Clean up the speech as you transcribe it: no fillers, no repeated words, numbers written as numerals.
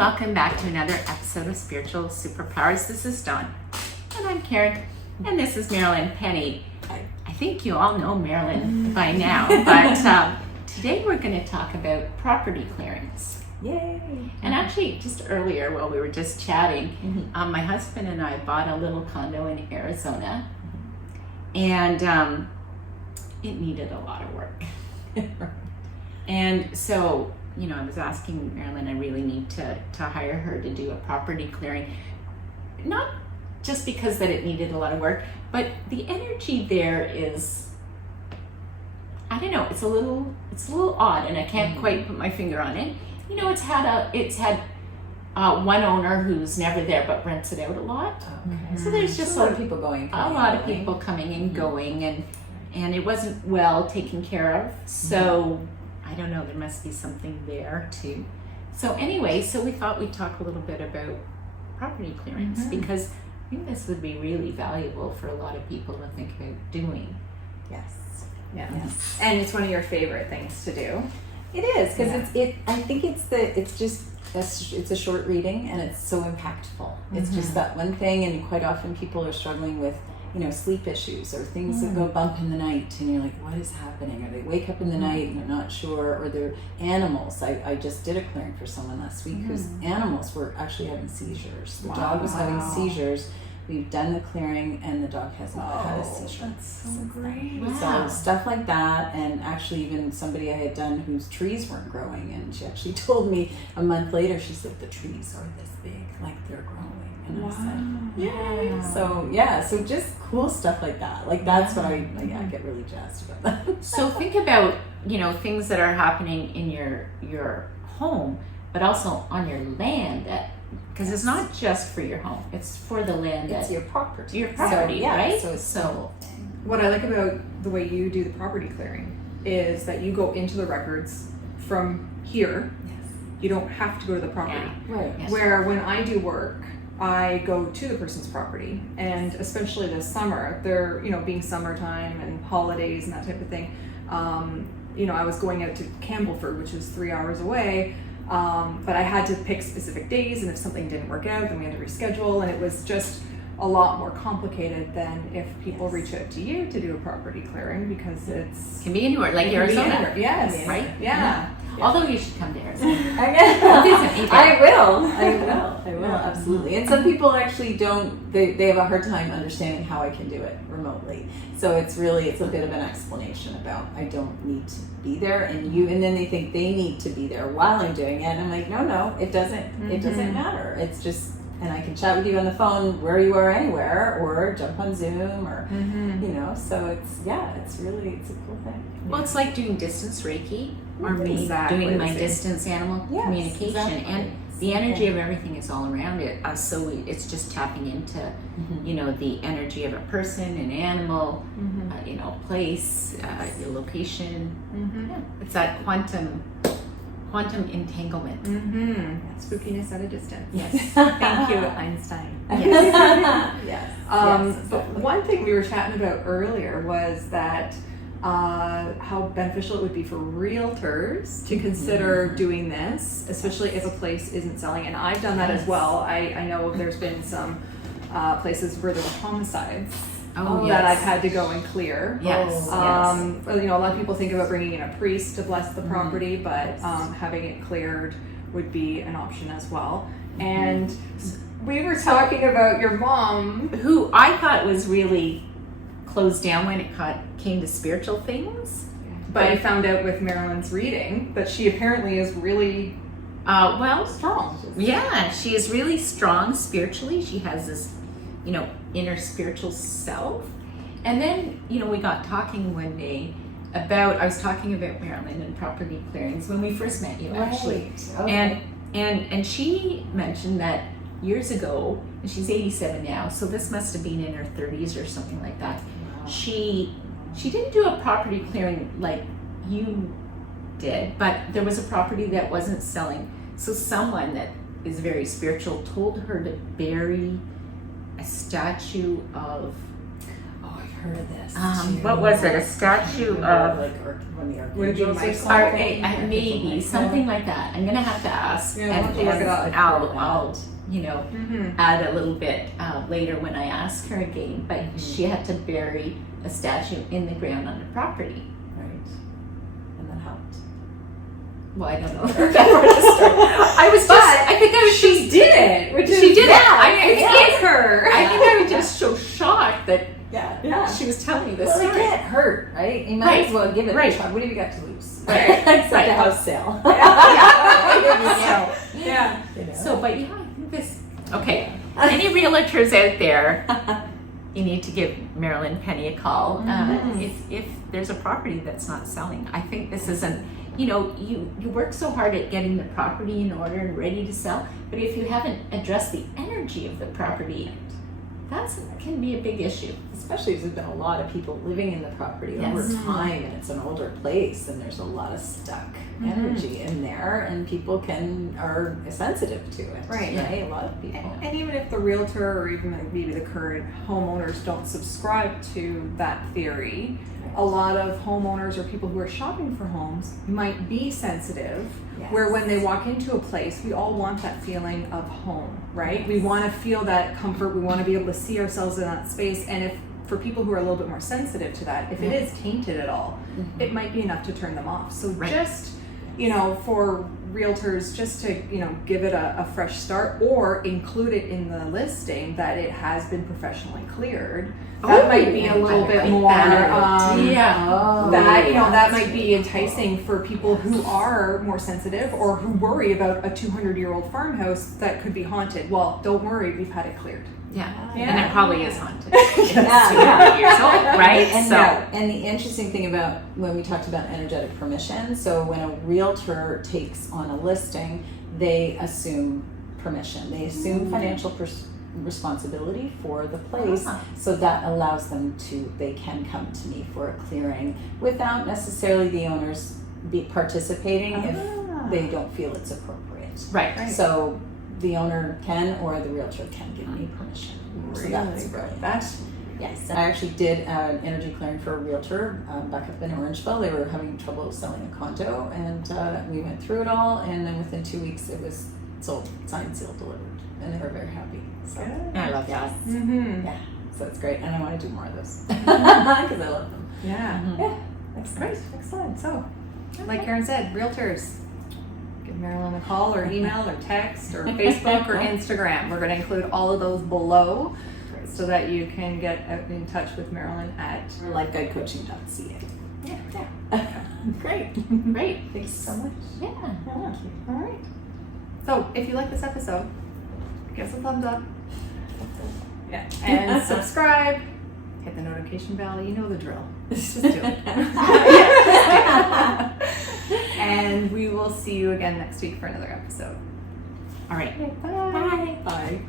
welcome back to another episode of Spiritual Superpowers. This is Dawn. And I'm Caron. And this is Marilyn Penny. I think you all know Marilyn by now, but today we're going to talk about property clearance. Yay! And actually, just earlier while we were just chatting, my husband and I bought a little condo in Arizona, and it needed a lot of work. And so, you know, I was asking Marilyn, I really need to hire her to do a property clearing. Not just because that it needed a lot of work, but the energy there is, I don't know, it's a little odd, and I can't quite put my finger on it. You know, it's had one owner who's never there but rents it out a lot. Okay. So there's just a lot of people going. A lot of people coming and going, and it wasn't well taken care of. So I don't know, there must be something there too. So anyway, so we thought we'd talk a little bit about property clearance because I think this would be really valuable for a lot of people to think about doing. Yes. Yes. And it's one of your favorite things to do. It is because I think it's a short reading and it's so impactful. It's just that one thing, and quite often people are struggling with, you know, sleep issues or things that go bump in the night, and you're like, what is happening? Or they wake up in the night and they're not sure, or they're animals. I just did a clearing for someone last week whose animals were actually having seizures. The dog was having seizures. We've done the clearing and the dog has not had a seizure. That's so great. Wow. So stuff like that, and actually even somebody I had done whose trees weren't growing, and she actually told me a month later, she said the trees are this big, like they're growing. And I said, yay. So just cool stuff like that. Like that's what I get really jazzed about that. So think about, you know, things that are happening in your home, but also on your land, that because it's not just for your home, it's for the land. It's your property. Your property, right? So it's the whole thing. What I like about the way you do the property clearing is that you go into the records from here. Yes. You don't have to go to the property. Yeah. Right. Yes. Where when I do work, I go to the person's property, and especially this summer, they're, you know, being summertime and holidays and that type of thing. You know, I was going out to Campbellford, which is 3 hours away, but I had to pick specific days, and if something didn't work out, then we had to reschedule, and it was just a lot more complicated than if people reach out to you to do a property clearing, because it's Can be anywhere, like it can be Arizona. anywhere. Yes. Right? Yeah. Although you should come to Arizona. I will, absolutely. And some people actually don't, they have a hard time understanding how I can do it remotely. So it's a bit of an explanation about I don't need to be there, and then they think they need to be there while I'm doing it. And I'm like, no, it doesn't matter. It's just, and I can chat with you on the phone where you are anywhere, or jump on Zoom, or, you know, so it's a cool thing. Well, it's like doing distance Reiki, or me Exactly doing the my same. distance animal communication, exactly. and the energy of everything is all around it. It's just tapping into, you know, the energy of a person, an animal, you know, place, your location. Yeah, it's that quantum entanglement. Spookiness at a distance. Yes. Thank you, Einstein. Yes. But one thing we were chatting about earlier was that how beneficial it would be for realtors to consider doing this, especially if a place isn't selling. And I've done that as well. I know there's been some places where there were homicides that I've had to go and clear. Yes. You know, a lot of people think about bringing in a priest to bless the property, but having it cleared would be an option as well. And we were talking about your mom, who I thought was really closed down when it came to spiritual things. but I found out with Marilyn's reading that she apparently is really strong. Yeah, she is really strong spiritually. She has this, you know, inner spiritual self. And then, you know, we got talking one day I was talking about Marilyn and property clearings when we first met you, actually. Right. Okay. And she mentioned that years ago, and she's 87 now, so this must have been in her 30s or something like that. Wow. She didn't do a property clearing like you did, but there was a property that wasn't selling. So someone that is very spiritual told her to bury a statue of heard of this. What was it? A statue of like when the Would it be archangels or Michael? something? maybe something like that. I'm gonna have to ask. Yeah, I'll have to look it up. I'll Mm-hmm. add a little bit later when I ask her again. But she had to bury a statue in the ground on the property. Right. And that helped. Well, I don't know. I think I was She did it, which She is, did it. I mean, it's in her. I think I was just so shocked that Yeah. she was telling me this Well, it story. can't hurt, right? You might Right. as well give it Right. a try. What have you got to lose? Right. Except Right. a house sale. Yeah. You know? So, but yeah, I think this. Okay, any realtors out there, you need to give Marilyn Penny a call. If there's a property that's not selling, I think this isn't. You work so hard at getting the property in order and ready to sell, but if you haven't addressed the energy of the property, that can be a big issue. Especially because there's been a lot of people living in the property over Yes. time, and it's an older place, and there's a lot of stuck energy in there, and people are sensitive to it. Right. A lot of people. And even if the realtor or even maybe the current homeowners don't subscribe to that theory, a lot of homeowners or people who are shopping for homes might be sensitive, Yes. where when they walk into a place, we all want that feeling of home, right? We want to feel that comfort. We want to be able to see ourselves in that space. And if for people who are a little bit more sensitive to that, if it is tainted at all, it might be enough to turn them off. So just, for realtors, just to, give it a fresh start or include it in the listing that it has been professionally cleared. That might be a little bit more, that might be enticing for people who are more sensitive or who worry about a 200-year-old farmhouse that could be haunted. Well, don't worry, we've had it cleared. Yeah, Yeah. and it probably is haunted. It's 200 years old, right? And the interesting thing about when we talked about energetic permission, so when a realtor takes on a listing, they assume permission. They assume financial responsibility for the place, so that allows them they can come to me for a clearing without necessarily the owners participating if they don't feel it's appropriate. Right. So the owner can or the realtor can give me permission. So that's brilliant. Yes, and I actually did an energy clearing for a realtor back up in Orangeville. They were having trouble selling a condo, and we went through it all, and then within 2 weeks it was sold, signed, sealed, delivered, and they were very happy. So I love that. Mm-hmm. yeah, so it's great, and I want to do more of this because I love them. Yeah. Yeah, That's great. Excellent. So, like Caron said, realtors, give Marilyn a call or email or text or Facebook or Instagram. We're going to include all of those below so that you can get in touch with Marilyn at lifeguidecoaching.ca. Yeah. Great. Thanks so much. Yeah. All right. So, if you like this episode, give us a thumbs up. Yeah. And subscribe. Hit the notification bell. You know the drill. Just do it. And we will see you again next week for another episode. All right. Bye. Bye.